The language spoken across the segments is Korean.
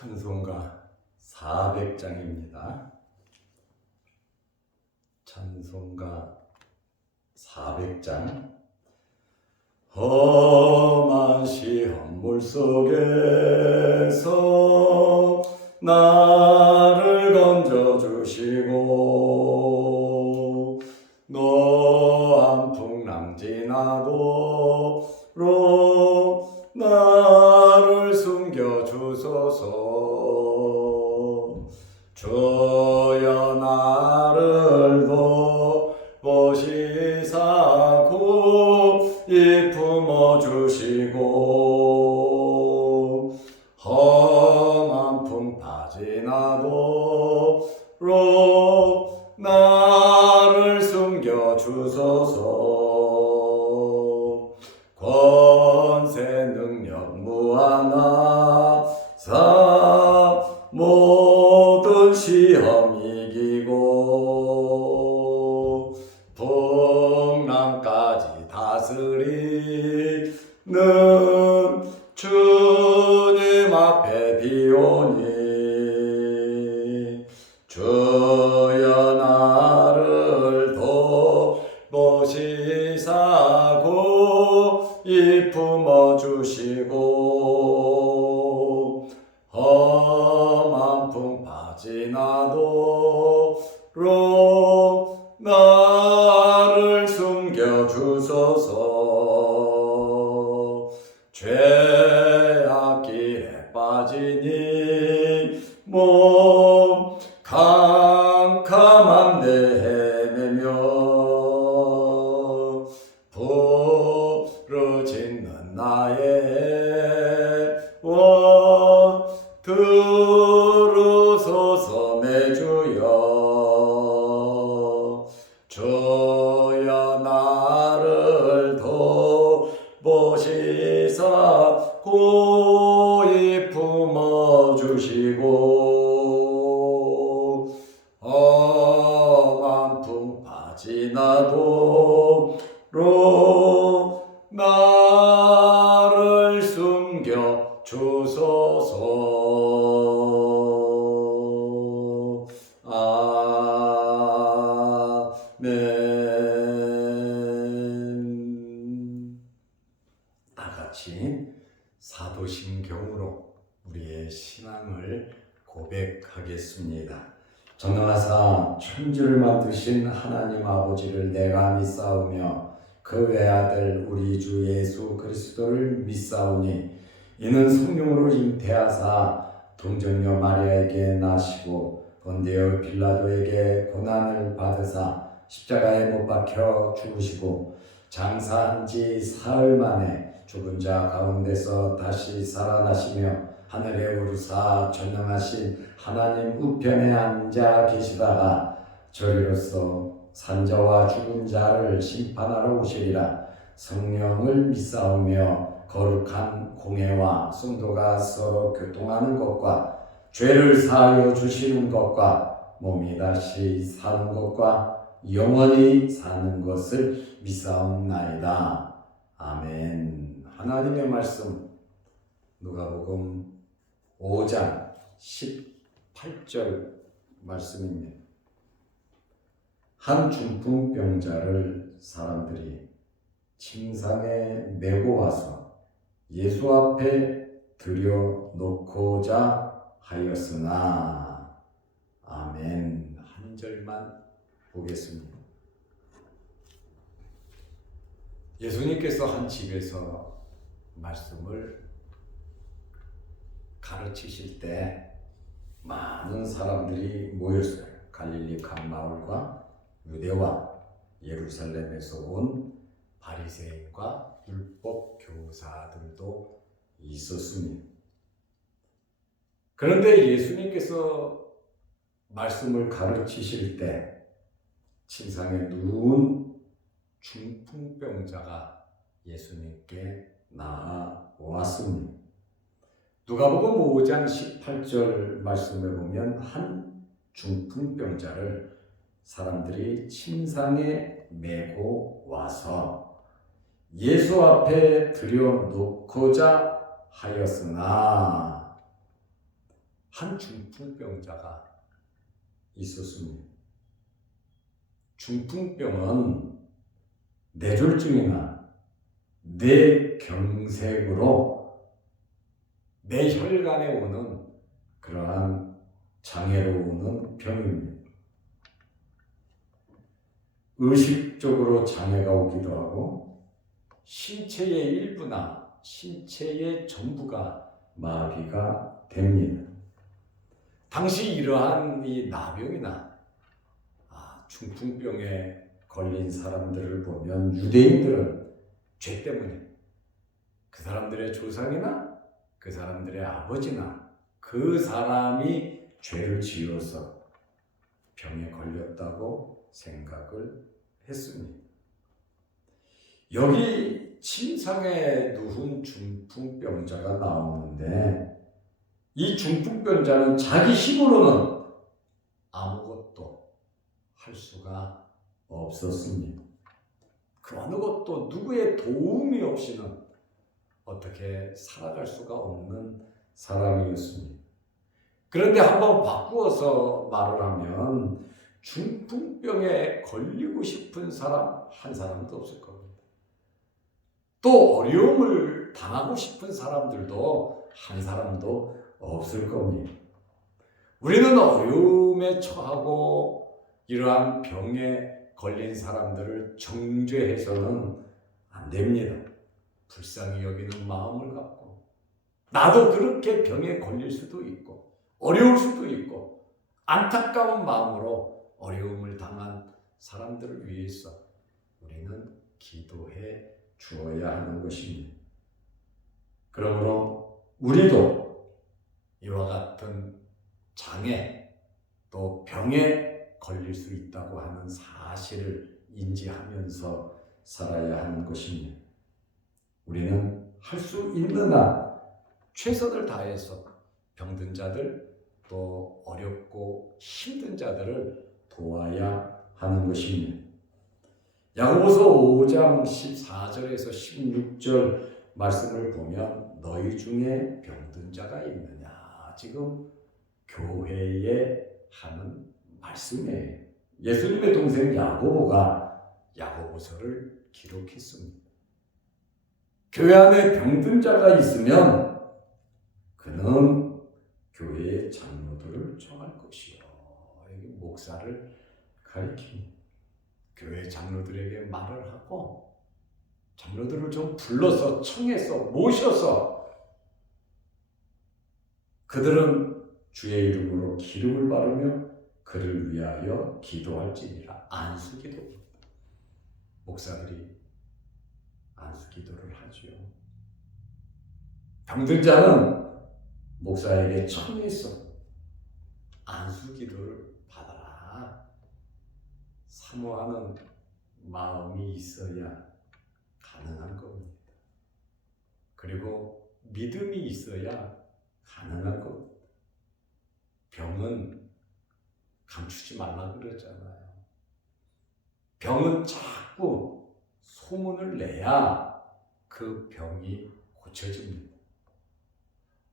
찬송가 400장입니다. 찬송가 400장. 험한 시험 물속에서 나를 건져주시고 노한 풍랑 지나도록 나를 숨겨주소서. 주여 나를 돌보시사 고이 품어주시고 험한 풍파 지나도록 나를 숨겨주소서. 권세 능력 무한하사 모든 시험 이기고 풍랑까지 다스리는 주님 앞에 비오니 주여 나를 돌보시사 고이 품어주시고 험한 풍파 지나도록 나를 숨겨주소서. 죄악 길에 빠지니 몸 캄캄한 데 헤매며 부르짖는 나의 원 들으소서. 내 주여 주여 나를 돌보시사 고이 품어주시고 험한 풍파 지나도록 나를 숨겨주소서. 아멘. 다같이 사도신경으로 우리의 신앙을 고백하겠습니다. 전능하사 천지를 만드신 하나님 아버지를 내가 믿사오며 그 외아들 우리 주 예수 그리스도를 믿사오니 이는 성령으로 잉태하사 동정녀 마리아에게 나시고 본디오 빌라도에게 고난을 받으사 십자가에 못 박혀 죽으시고 장사한 지 사흘 만에 죽은 자 가운데서 다시 살아나시며 하늘에 오르사 전능하신 하나님 우편에 앉아 계시다가 저리로서 산자와 죽은 자를 심판하러 오시리라. 성령을 믿사오며 거룩한 공회와 성도가 서로 교통하는 것과 죄를 사하여 주시는 것과 몸이 다시 사는 것과 영원히 사는 것을 믿사옵나이다. 아멘. 하나님의 말씀 누가복음 5장 18절 말씀입니다. 한 중풍병자를 사람들이 침상에 메고 와서 예수 앞에 들여놓고자 하였으나. 아멘. 한 절만 보겠습니다. 예수님께서 한 집에서 말씀을 가르치실 때 많은 사람들이 모였어요. 갈릴리 각 마을과 유대와 예루살렘에서 온 바리새인과 율법 교사들도 있었습니다. 그런데 예수님께서 말씀을 가르치실 때 침상에 누운 중풍병자가 예수님께 나아왔습니다. 누가복음 5장 18절 말씀을 보면 한 중풍병자를 사람들이 침상에 메고 와서 예수 앞에 들여놓고자 하였으나. 한 중풍병자가 있었습니다. 중풍병은 뇌졸중이나 뇌경색으로 뇌혈관에 오는 그러한 장애로 오는 병입니다. 의식적으로 장애가 오기도 하고 신체의 일부나 신체의 전부가 마비가 됩니다. 당시 이러한 이 나병이나 중풍병에 걸린 사람들을 보면 유대인들은 죄 때문에 그 사람들의 조상이나 그 사람들의 아버지나 그 사람이 죄를 지어서 병에 걸렸다고 생각을 했습니다. 여기 침상에 누운 중풍병자가 나오는데 이 중풍병자는 자기 힘으로는 아무것도 할 수가 없었습니다. 그 어느 것도 누구의 도움이 없이는 어떻게 살아갈 수가 없는 사람이었습니다. 그런데 한번 바꾸어서 말을 하면 중풍병에 걸리고 싶은 사람 한 사람도 없을 겁니다. 또 어려움을 당하고 싶은 사람들도 한 사람도 없을 겁니다. 우리는 어려움에 처하고 이러한 병에 걸린 사람들을 정죄해서는 안 됩니다. 불쌍히 여기는 마음을 갖고 나도 그렇게 병에 걸릴 수도 있고 어려울 수도 있고 안타까운 마음으로 어려움을 당한 사람들을 위해서 우리는 기도해 주어야 하는 것입니다. 그러므로 우리도 이와 같은 장애 또 병에 걸릴 수 있다고 하는 사실을 인지하면서 살아야 하는 것입니다. 우리는 할 수 있는 한 최선을 다해서 병든 자들 또 어렵고 힘든 자들을 도와야 하는 것입니다. 야고보서 5장 14절에서 16절 말씀을 보면 너희 중에 병든 자가 있느냐 지금 교회에 하는 말씀이에요. 예수님의 동생 야고보가 야고보서를 기록했습니다. 교회 안에 병든 자가 있으면 그는 교회의 장로들을 청할 것이요. 여기 목사를 가리킵니다. 교회 장로들에게 말을 하고 장로들을 좀 불러서 청해서 모셔서 그들은 주의 이름으로 기름을 바르며 그를 위하여 기도할지니라. 안수기도입니다. 목사들이 안수기도를 하지요. 병든 자는 목사에게 청해서 안수기도를 받아라. 사모하는 마음이 있어야 가능한 겁니다. 그리고 믿음이 있어야 가능한 겁니다. 병은 감추지 말라 그러잖아요. 병은 자꾸 소문을 내야 그 병이 고쳐집니다.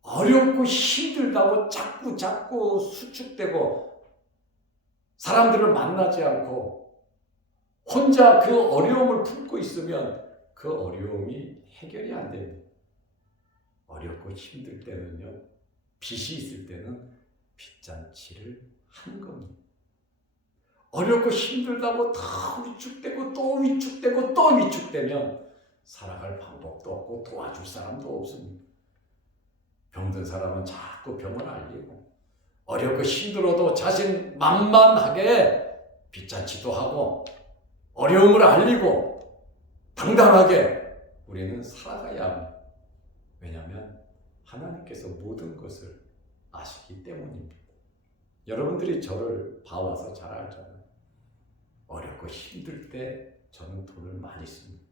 어렵고 힘들다고 자꾸 수축되고 사람들을 만나지 않고 혼자 그 어려움을 품고 있으면 그 어려움이 해결이 안 됩니다. 어렵고 힘들 때는요, 빚이 있을 때는 빚잔치를 하는 겁니다. 어렵고 힘들다고 더 위축되고 또 위축되고 또 위축되면 살아갈 방법도 없고 도와줄 사람도 없습니다. 병든 사람은 자꾸 병을 알리고 어렵고 힘들어도 자신 만만하게 빚잔치도 하고 어려움을 알리고 당당하게 우리는 살아가야 합니다. 왜냐하면 하나님께서 모든 것을 아시기 때문입니다. 여러분들이 저를 봐와서 잘 알잖아요. 어렵고 힘들 때 저는 돈을 많이 씁니다.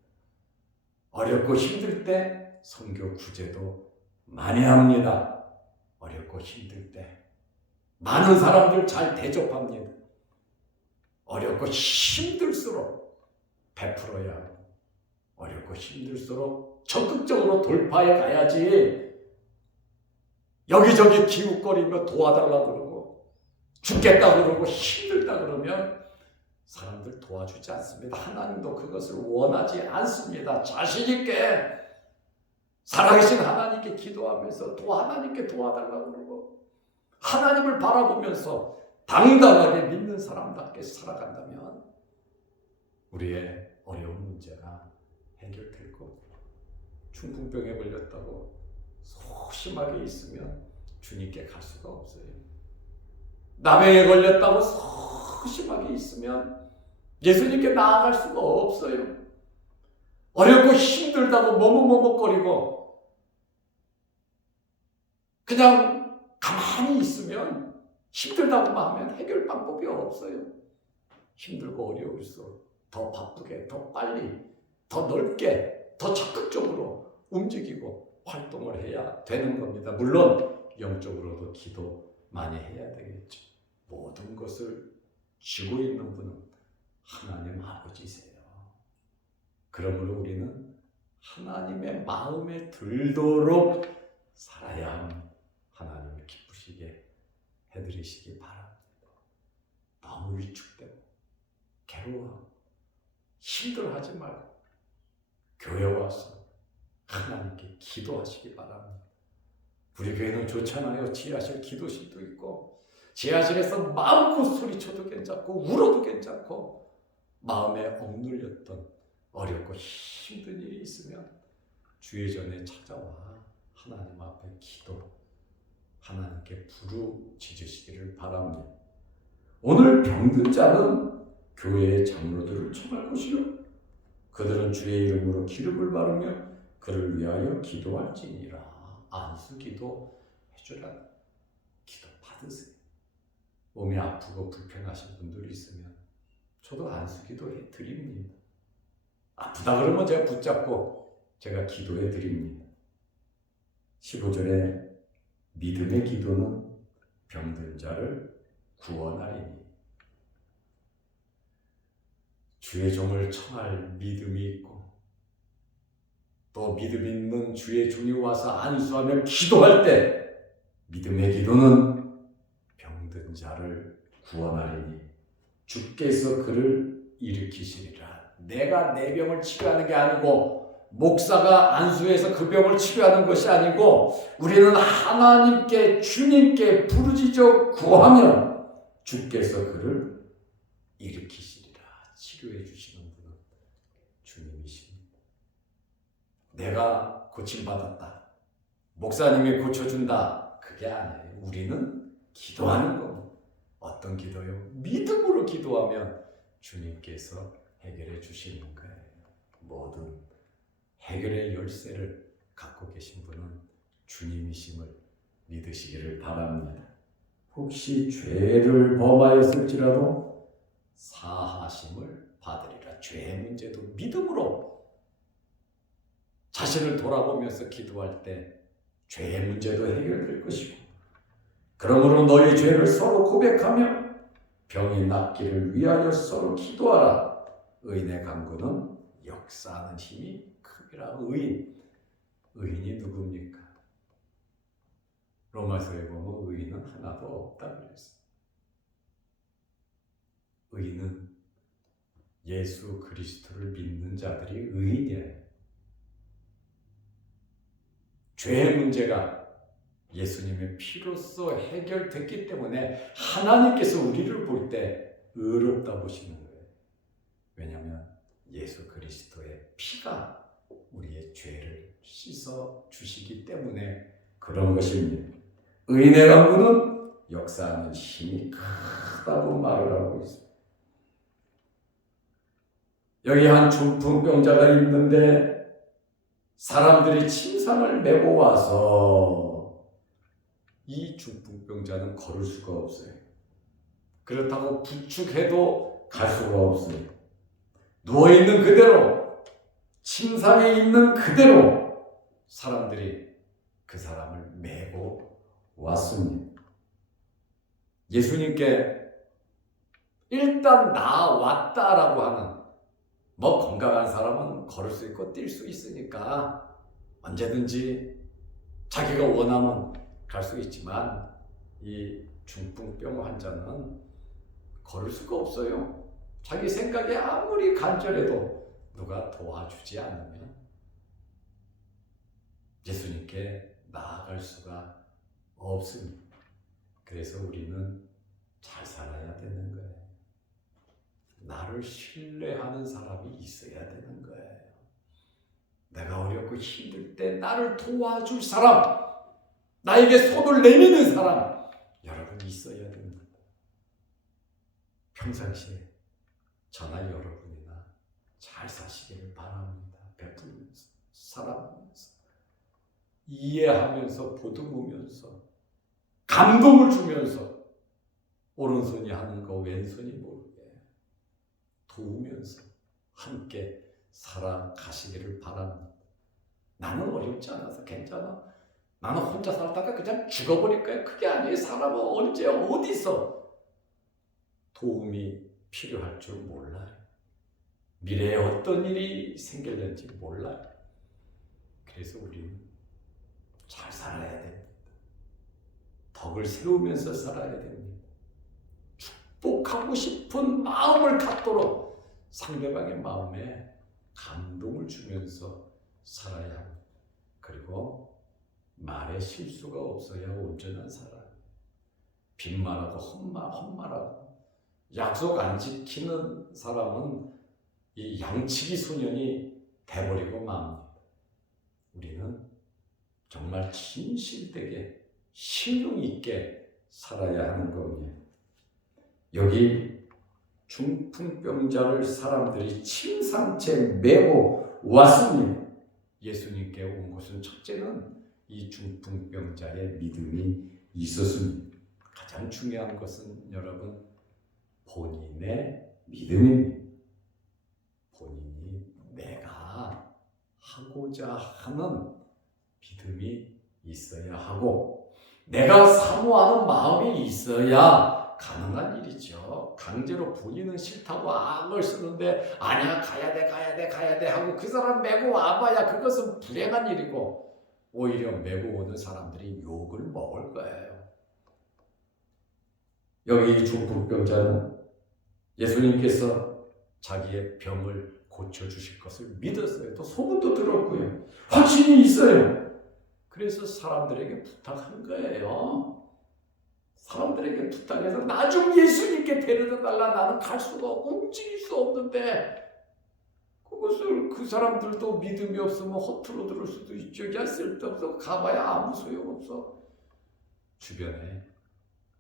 어렵고 힘들 때 선교 구제도 많이 합니다. 어렵고 힘들 때 많은 사람들 잘 대접합니다. 어렵고 힘들수록 베풀어야 하고 어렵고 힘들수록 적극적으로 돌파해 가야지 여기저기 기웃거리며 도와달라고 그러고 죽겠다 그러고 힘들다 그러면 사람들 도와주지 않습니다. 하나님도 그것을 원하지 않습니다. 자신 있게 살아계신 하나님께 기도하면서 또 하나님께 도와달라고 그러고 하나님을 바라보면서 당당하게 믿는 사람답게 살아간다면 우리의 어려운 문제가 해결될 겁니다. 중풍병에 걸렸다고 소심하게 있으면 주님께 갈 수가 없어요. 나병에 걸렸다고 소심하게 있으면 예수님께 나아갈 수가 없어요. 어렵고 힘들다고 머뭇머뭇거리고 그냥 가만히 있으면 힘들다고만 하면 해결 방법이 없어요. 힘들고 어려울수록 더 바쁘게, 더 빨리, 더 넓게, 더 적극적으로 움직이고 활동을 해야 되는 겁니다. 물론 영적으로도 기도 많이 해야 되겠죠. 모든 것을 쥐고 있는 분은 하나님 아버지세요. 그러므로 우리는 하나님의 마음에 들도록 살아야 하나님을 기쁘시게 해드리시기 바랍니다. 너무 위축되고 괴로워하고 힘들어하지 말고 교회 와서 하나님께 기도하시기 바랍니다. 우리 교회는 좋잖아요. 지하실 기도실도 있고 지하실에서 마음껏 소리쳐도 괜찮고 울어도 괜찮고 마음에 억눌렸던 어렵고 힘든 일이 있으면 주의 전에 찾아와 하나님 앞에 기도 하나님께 부르짖으시기를 바랍니다. 오늘 병든 자는 교회의 장로들을 청할 것이요 그들은 주의 이름으로 기름을 바르며 그를 위하여 기도할지니라. 안수기도 해주라. 기도 받으세요. 몸이 아프고 불편하신 분들이 있으면 저도 안수기도 해드립니다. 아프다 그러면 제가 붙잡고 제가 기도해 드립니다. 15절에 믿음의 기도는 병든 자를 구원하리니. 주의 종을 청할 믿음이 있고 또 믿음 있는 주의 종이 와서 안수하며 기도할 때 믿음의 기도는 병든 자를 구원하리니 주께서 그를 일으키시리라. 내가 내 병을 치료하는 게 아니고 목사가 안수해서 그 병을 치료하는 것이 아니고 우리는 하나님께 주님께 부르짖어 구하면 주께서 그를 일으키시리라. 치료해 주시는 분은 주님이십니다. 내가 고침받았다. 목사님이 고쳐준다. 그게 아니에요. 우리는 기도하는 겁니다. 어떤 기도요? 믿음으로 기도하면 주님께서 해결해 주시는 거예요. 모든 해결의 열쇠를 갖고 계신 분은 주님이심을 믿으시기를 바랍니다. 혹시 죄를 범하였을지라도 사하심을 받으리라. 죄의 문제도 믿음으로 자신을 돌아보면서 기도할 때 죄의 문제도 해결될 것이고 그러므로 너희 죄를 서로 고백하며 병이 낫기를 위하여 서로 기도하라. 의인의 간구는 역사하는 힘이 크니라. 의인이 누굽니까? 로마서에 보면 의인은 하나도 없다 그랬어요. 의인은 예수 그리스도를 믿는 자들이 의인이에요. 죄의 문제가 예수님의 피로써 해결됐기 때문에 하나님께서 우리를 볼 때 의롭다 보시는 거예요. 왜냐하면 예수 그리스도의 피가 우리의 죄를 씻어 주시기 때문에 그런 것입니다. 의인의 간구는 역사하는 힘이 크다고 말을 하고 있습니다. 여기 한 중풍병자가 있는데 사람들이 침상을 메고 와서 이 중풍병자는 걸을 수가 없어요. 그렇다고 부축해도 갈 수가 없어요. 누워있는 그대로 침상에 있는 그대로 사람들이 그 사람을 메고 왔습니다. 예수님께 일단 나왔다라고 하는 건강한 사람은 걸을 수 있고 뛸 수 있으니까 언제든지 자기가 원하면 갈 수 있지만 이 중풍병 환자는 걸을 수가 없어요. 자기 생각에 아무리 간절해도 누가 도와주지 않으면 예수님께 나아갈 수가 없습니다. 그래서 우리는 잘 살아야 되는 거예요. 나를 신뢰하는 사람이 있어야 되는 거예요. 내가 어렵고 힘들 때 나를 도와줄 사람, 나에게 손을 내미는 사람, 여러분 있어야 됩니다. 평상시에 저나 여러분이나 잘 사시기를 바랍니다. 베풀면서, 사랑하면서, 이해하면서, 보듬으면서, 감동을 주면서, 오른손이 하는 거 왼손이 모르게 도우면서 함께 살아가시기를 바랍니다. 나는 어렵지 않아서 괜찮아. 나는 혼자 살다가 그냥 죽어버릴 거야. 그게 아니에요. 사람은 언제 어디서 도움이 필요할 줄 몰라요. 미래에 어떤 일이 생길는지 몰라요. 그래서 우리는 잘 살아야 됩니다. 덕을 세우면서 살아야 됩니다. 축복하고 싶은 마음을 갖도록 상대방의 마음에 감동을 주면서 살아야 합니다. 그리고 말에 실수가 없어야 온전한 사람. 빈말하고 헛말하고 약속 안 지키는 사람은 이 양치기 소년이 돼버리고 맙니다. 우리는 정말 진실되게 신용 있게 살아야 하는 겁니다. 여기 중풍병자를 사람들이 침상째 메고 왔습니다. 예수님께 온 것은 첫째는 이 중풍병자의 믿음이 있었습니다. 가장 중요한 것은 여러분 본인의 믿음입니다. 본인이 내가 하고자 하는 믿음이 있어야 하고 내가 사모하는 마음이 있어야 가능한 일이죠. 강제로 본인은 싫다고 악을 쓰는데 아니야 가야 돼 하고 그 사람 메고 와봐야 그것은 불행한 일이고 오히려 메고 오는 사람들이 욕을 먹을 거예요. 여기 중풍병자는 예수님께서 자기의 병을 고쳐주실 것을 믿었어요. 또 소문도 들었고요. 확신이 있어요. 그래서 사람들에게 부탁한 거예요. 사람들에게 부탁해서 나 좀 예수님께 데려다 달라. 나는 갈 수가 없고 움직일 수 없는데 그것을 그 사람들도 믿음이 없으면 허투루 들을 수도 있죠. 야 쓸데없어. 가봐야 아무 소용없어. 주변에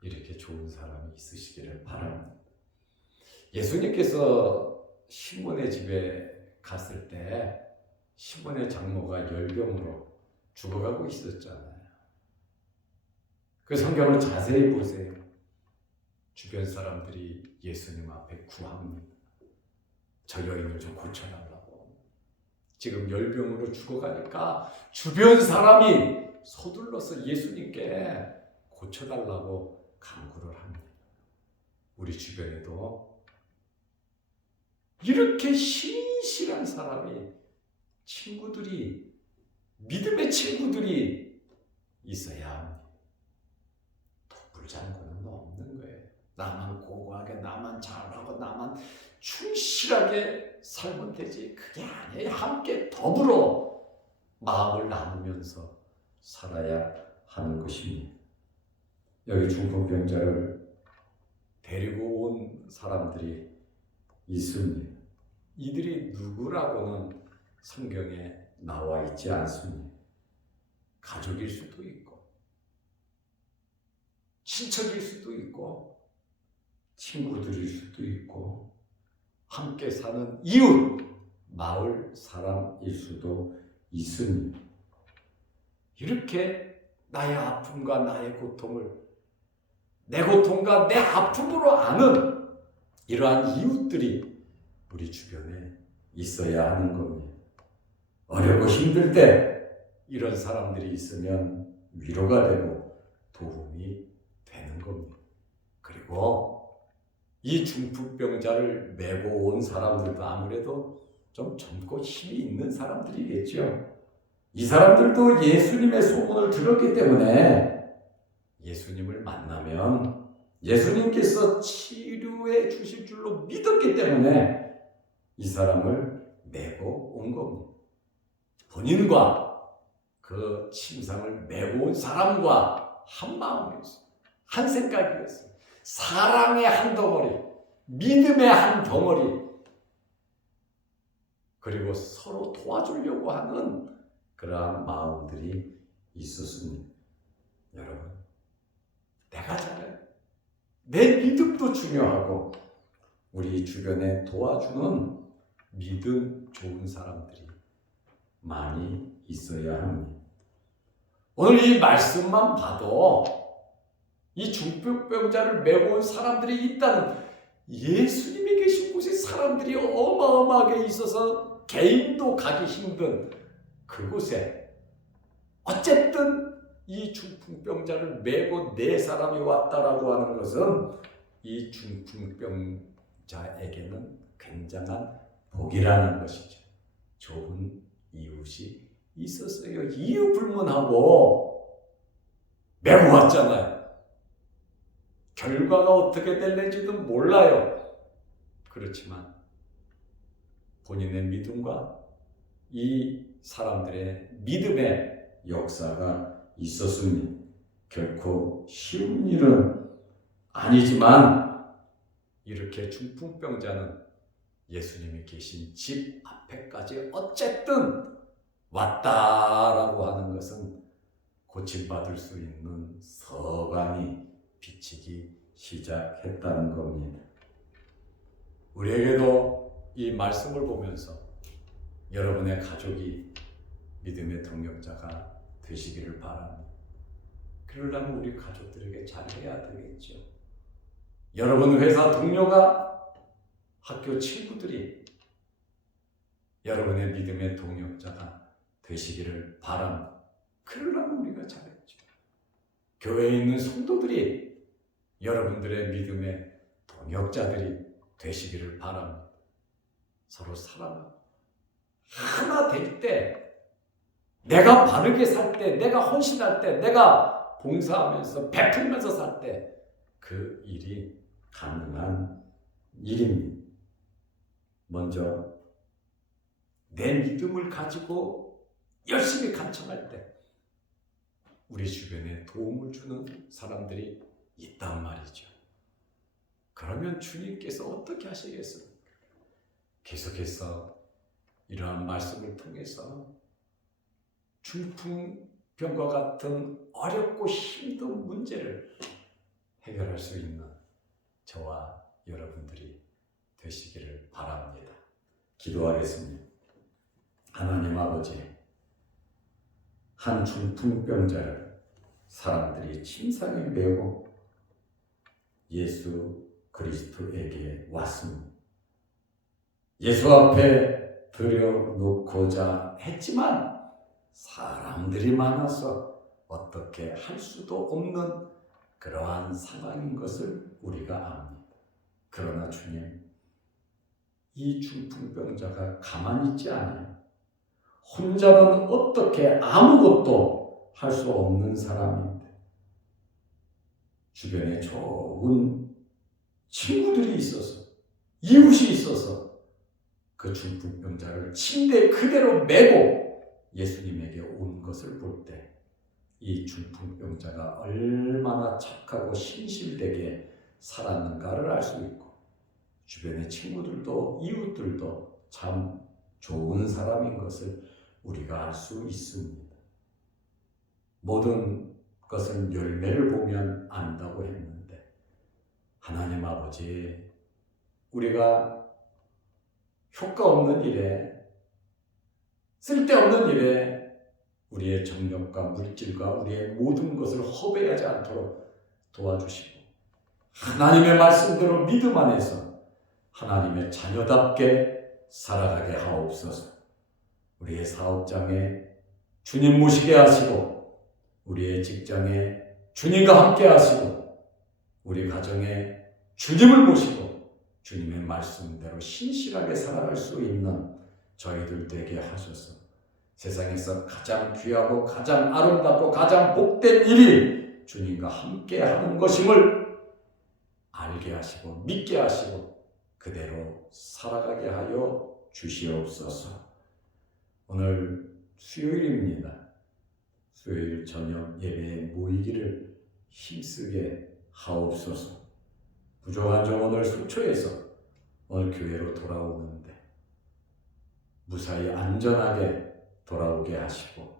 이렇게 좋은 사람이 있으시기를 바랍니다. 예수님께서 시몬의 집에 갔을 때 시몬의 장모가 열병으로 죽어가고 있었잖아요. 그 성경을 자세히 보세요. 주변 사람들이 예수님 앞에 구합니다. 저 여인을 좀 고쳐달라고. 지금 열병으로 죽어가니까 주변 사람이 서둘러서 예수님께 고쳐달라고 간구를 합니다. 우리 주변에도 이렇게 신실한 사람이 친구들이 믿음의 친구들이 있어야 합니다. 독불장군은 없는 거예요. 나만 고고하게 나만 잘하고 나만 충실하게 살면 되지. 그게 아니에요. 함께 더불어 마음을 나누면서 살아야 하는 것입니다. 여기 중풍병자를 데리고 온 사람들이 있습니다. 이들이 누구라고는 성경에 나와 있지 않습니다. 가족일 수도 있고 친척일 수도 있고 친구들일 수도 있고 함께 사는 이웃, 마을 사람일 수도 있습니다. 이렇게 나의 아픔과 나의 고통을 내 고통과 내 아픔으로 아는 이러한 이웃들이 우리 주변에 있어야 하는 겁니다. 어렵고 힘들 때 이런 사람들이 있으면 위로가 되고 도움이 되는 겁니다. 그리고 이 중풍병자를 메고 온 사람들도 아무래도 좀 젊고 힘이 있는 사람들이겠죠. 이 사람들도 예수님의 소문을 들었기 때문에 예수님을 만나면 예수님께서 치료해 주실 줄로 믿었기 때문에 이 사람을 메고 온 겁니다. 본인과 그 침상을 메고 온 사람과 한 마음이었어요. 한 생각이었어요. 사랑의 한 덩어리, 믿음의 한 덩어리, 그리고 서로 도와주려고 하는 그러한 마음들이 있었습니다. 여러분, 내가 잘해. 내 믿음도 중요하고 우리 주변에 도와주는 믿음 좋은 사람들이 많이 있어야 합니다. 오늘 이 말씀만 봐도 이 중풍병자를 메고 온 사람들이 있다는, 예수님이 계신 곳에 사람들이 어마어마하게 있어서 개인도 가기 힘든 그곳에 어쨌든 이 중풍병자를 메고 네 사람이 왔다라고 하는 것은 이 중풍병자에게는 굉장한 복이라는 것이죠. 좋은 이웃이 있었어요. 이유 불문하고 메고 왔잖아요. 결과가 어떻게 될는지도 몰라요. 그렇지만 본인의 믿음과 이 사람들의 믿음의 역사가 있었습니다. 결코 쉬운 일은 아니지만 이렇게 중풍병자는 예수님이 계신 집 앞에까지 어쨌든 왔다라고 하는 것은 고침받을 수 있는 서광이 비치기 시작했다는 겁니다. 우리에게도 이 말씀을 보면서 여러분의 가족이 믿음의 동역자가 되시기를 바랍니다. 그러려면 우리 가족들에게 잘해야 되겠죠. 여러분 회사 동료가, 학교 친구들이 여러분의 믿음의 동역자가 되시기를 바랍니다. 그러려면 우리가 잘했죠. 교회에 있는 성도들이 여러분들의 믿음의 동역자들이 되시기를 바랍니다. 서로 사랑하고 하나 될 때, 내가 바르게 살 때, 내가 헌신할 때, 내가 봉사하면서 베풀면서 살 때 그 일이 가능한 일입니다. 먼저 내 믿음을 가지고 열심히 간청할 때 우리 주변에 도움을 주는 사람들이 있단 말이죠. 그러면 주님께서 어떻게 하시겠습니까? 계속해서 이러한 말씀을 통해서 중풍병과 같은 어렵고 힘든 문제를 해결할 수 있는 저와 여러분들이 되시기를 바랍니다. 기도하겠습니다. 하나님 아버지, 한 중풍병자를 사람들이 침상에 메고 예수 그리스도에게 왔습니다. 예수 앞에 들여놓고자 했지만 사람들이 많아서 어떻게 할 수도 없는 그러한 상황인 것을 우리가 압니다. 그러나 주님, 이 중풍병자가 가만히 있지 않아요. 혼자는 어떻게 아무것도 할 수 없는 사람인데 주변에 좋은 친구들이 있어서, 이웃이 있어서 그 중풍병자를 침대에 그대로 메고 예수님에게 온 것을 볼 때 이 중풍병자가 얼마나 착하고 신실되게 살았는가를 알 수 있고, 주변의 친구들도 이웃들도 참 좋은 사람인 것을 우리가 알 수 있습니다. 모든 것은 열매를 보면 안다고 했는데, 하나님 아버지, 우리가 효과 없는 일에, 쓸데없는 일에 우리의 정력과 물질과 우리의 모든 것을 허비하지 않도록 도와주시고, 하나님의 말씀대로 믿음 안에서 하나님의 자녀답게 살아가게 하옵소서. 우리의 사업장에 주님 모시게 하시고, 우리의 직장에 주님과 함께 하시고, 우리 가정에 주님을 모시고 주님의 말씀대로 신실하게 살아갈 수 있는 저희들 되게 하소서. 세상에서 가장 귀하고 가장 아름답고 가장 복된 일이 주님과 함께 하는 것임을 알게 하시고 믿게 하시고 그대로 살아가게 하여 주시옵소서. 오늘 수요일입니다. 수요일 저녁 예배에 모이기를 힘쓰게 하옵소서. 부족한 종 오늘 속초에서 오늘 교회로 돌아오는데 무사히 안전하게 돌아오게 하시고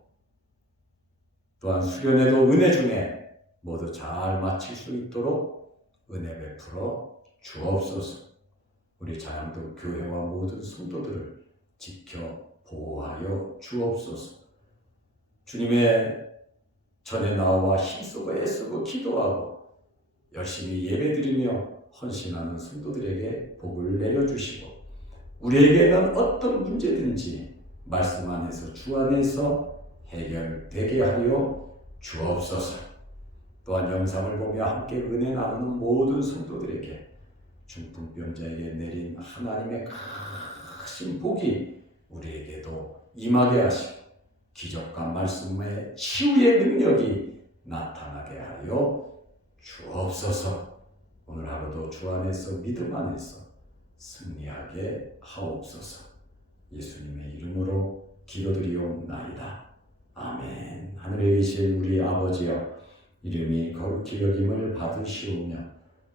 또한 수련회도 은혜 중에 모두 잘 마칠 수 있도록 은혜 베풀어 주옵소서. 우리 자양도 교회와 모든 성도들을 지켜 보호하여 주옵소서. 주님의 전에 나와 힘쓰고 애쓰고 기도하고 열심히 예배드리며 헌신하는 성도들에게 복을 내려주시고 우리에게는 어떤 문제든지 말씀 안에서 주 안에서 해결되게 하여 주옵소서. 또한 영상을 보며 함께 은혜 나누는 모든 성도들에게 중풍병자에게 내린 하나님의 크신 복이 우리에게도 임하게 하시고 기적과 말씀의 치유의 능력이 나타나게 하여 주옵소서. 오늘 하루도 주 안에서 믿음 안에서 승리하게 하옵소서. 예수님의 이름으로 기도드리옵나이다. 아멘. 하늘에 계신 우리 아버지여, 이름이 거룩히 여김을 받으시오며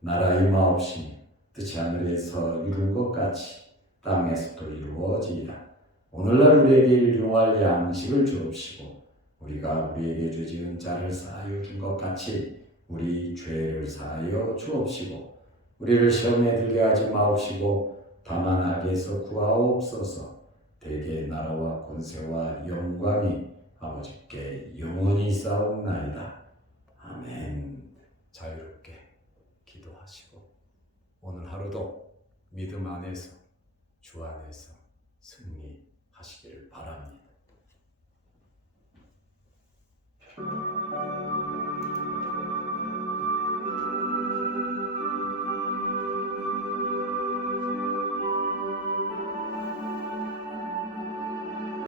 나라의 마옵시니 뜻이 하늘에서 이룬 것 같이 땅에서도 이루어지이다. 오늘날 우리에게 일용할 양식을 주옵시고 우리가 우리에게 죄 지은 자를 사하여 준 것 같이 우리 죄를 사하여 주옵시고 우리를 시험에 들게 하지 마옵시고 다만 악에서 구하옵소서. 대개 나라와 권세와 영광이 아버지께 영원히 싸움나이다. 아멘. 자유롭게 기도하시고 오늘 하루도 믿음 안에서 주 안에서